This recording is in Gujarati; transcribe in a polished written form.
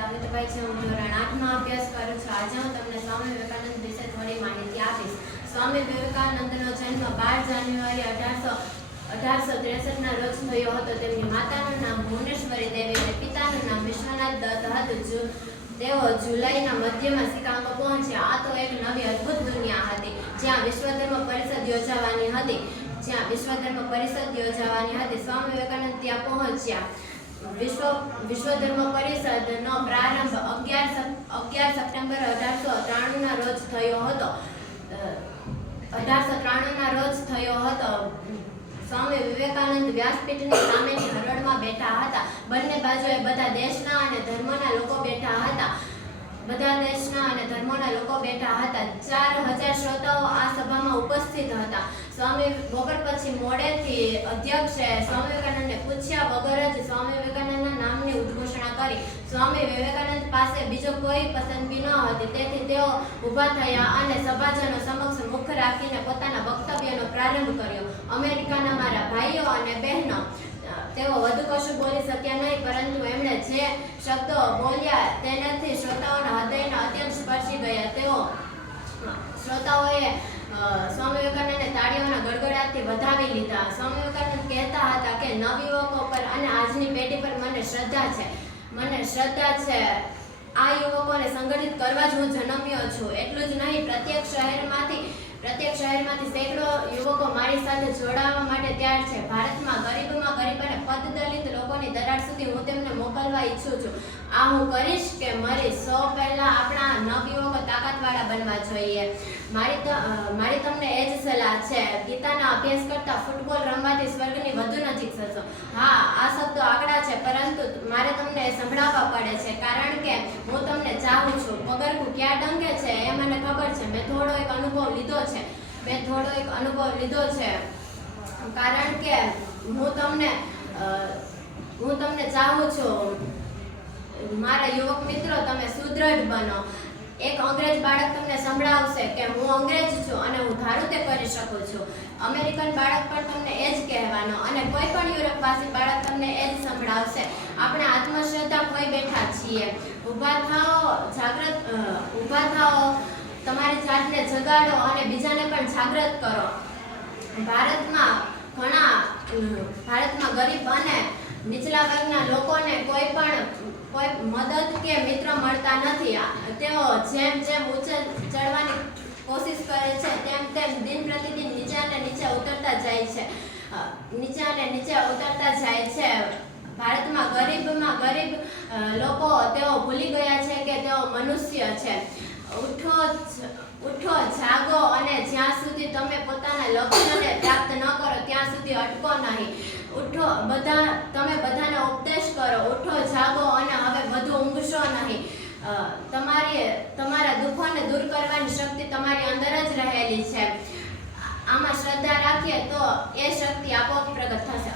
દાવિદભાઈ છે. હું ધોરણ 8માં અભ્યાસ કરું છું. આજે હું તમને સ્વામી વિવેકાનંદ વિશે થોડી માહિતી આપીશ. સ્વામી વિવેકાનંદનો જન્મ 12 જાન્યુઆરી 1863ના રોજ થયો હતો. તેમની માતાનું નામ ભુવનેશ્વરી દેવી અને પિતાનું નામ વિશ્વનાથ દત્ત હતું. તેઓ જુલાઈના મધ્યમાં શિકાગો પહોંચ્યા. આ તો એક નવી અદ્ભુત દુનિયા હતી જ્યાં વિશ્વધર્મ પરિષદ યોજાવાની હતી. સ્વામી વિવેકાનંદ ત્યાં પહોંચ્યા. વિશ્વધર્મ પરિષદનો પ્રારંભ 11 સપ્ટેમ્બર 1893ના રોજ થયો હતો. સ્વામી વિવેકાનંદ વ્યાસપીઠની સામેની હરોળમાં બેઠા હતા. બંને બાજુએ બધા દેશના અને ધર્મના લોકો બેઠા હતા. 4000 શ્રોતાઓ આ સભામાં ઉપસ્થિત હતા. સ્વામી બપોર પછી મોડેથી અધ્યક્ષે સ્વામી વિવેકાનંદને પૂછ્યા વગર જ સ્વામી વિવેકાનંદના નામની ઉદ્ઘોષણા કરી. સ્વામી વિવેકાનંદ પાસે બીજો કોઈ પસંદગી ન હતી, તેથી તેઓ ઊભા થયા અને સભાજનો સમક્ષ મુખ રાખીને પોતાના વક્તવ્યનો પ્રારંભ કર્યો. અમેરિકાના મારા ભાઈઓ અને બહેનો, તેઓ વધુ કશું બોલી શક્યા નહીં, પરંતુ એમણે જે શબ્દો બોલ્યા તેનાથી શ્રોતાઓના હૃદયને અત્યંત સ્પર્શી ગયા. શ્રોતાઓએ સ્વામી વિવેકાનંદને તાળીઓના ગડગડાટથી વધાવી લીધા. સ્વામી વિવેકાનંદ કહેતા હતા કે નવયુવકો પર અને આજની પેઢી પર મને શ્રદ્ધા છે. આ યુવકોને સંગઠિત કરવા જ હું જન્મ્યો છું. એટલું જ નહીં, પ્રત્યેક શહેરમાંથી સેંકડો યુવકો મારી સાથે જોડાવા માટે તૈયાર છે. ભારતમાં ગરીબમાં ગરીબ અને પદદલિત લોકોની દરાર સુધી હું તેમને મોકલવા ઈચ્છું છું. આ હું કરીશ કે મરીશ. સૌ પહેલા આપણા નવયુવકો તાકાતવાળા બનવા જોઈએ. મારી તમને એ જ સલાહ છે. ગીતાના અભ્યાસ કરતા ફૂટબોલ રમવાથી સ્વર્ગની વધુ નજીક થશો. હા, આ શબ્દો આંકડા છે, પરંતુ મારે તમને સંભળાવવા પડે છે, કારણ કે હું તમને ચાહું છું. પગરખું ક્યાં ડંકે છે એ મને ખબર છે. મેં થોડો એક અનુભવ લીધો છે, કારણ કે હું તમને ચાહું છું. મારા યુવક મિત્રો, તમે સુદ્રઢ બનો. એક અંગ્રેજ બાળક તમને સંભળાવશે કે હું અંગ્રેજ છું અને હું ધારું તે કરી શકું છું. અમેરિકન બાળક પણ તમને એ જ કહેવાનો, અને કોઈ પણ યુરોપવાસી બાળક તમને એ જ સંભળાવશે. આપણે આત્મશ્રદ્ધા ખોઈ બેઠા છીએ. ઊભા થાઓ, તમારી જાતને જગાડો અને બીજાને પણ જાગૃત કરો. ભારતમાં ગરીબ અને નીચલા વર્ગના લોકોને કોઈ મદદ કે મિત્ર મળતા નથી. તેઓ જેમ ઊંચે ચડવાની કોશિશ કરે છે, તેમ દિન પ્રતિદિન નીચે અને નીચે ઉતરતા જાય છે. ભારતમાં ગરીબ લોકો, તેઓ ભૂલી ગયા છે કે તેઓ મનુષ્ય છે. ઉઠો, જાગો, અને જ્યાં સુધી તમે પોતાના લક્ષ્યને પ્રાપ્ત ન કરો ત્યાં સુધી અટકો નહીં. તમે બધાને ઉપદેશ કરો. ઉઠો, જાગો, અને હવે વધુ ઊંઘશો નહીં. તમારા દુઃખોને દૂર કરવાની શક્તિ તમારી અંદર જ રહેલી છે. આમાં શ્રદ્ધા રાખીએ તો એ શક્તિ આપોઆપ પ્રગટ થશે.